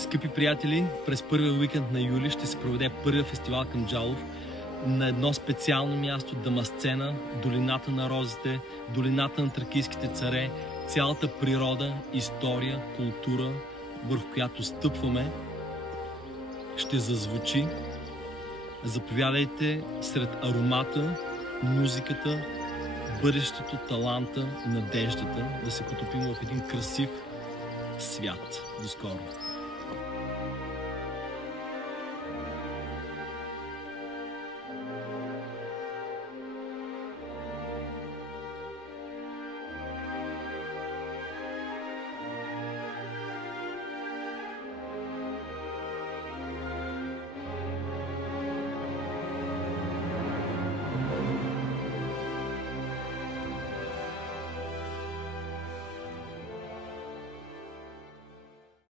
Скъпи приятели, през първия уикенд на юли ще се проведе първия фестивал Кандžалов на едно специално място, Дамасцена, долината на розите, долината на тракийските царе, цялата природа, история, култура, върху която стъпваме, ще зазвучи. Заповядайте сред аромата, музиката, бъдещето, таланта, надеждата да се потопим в един красив свят. До скоро!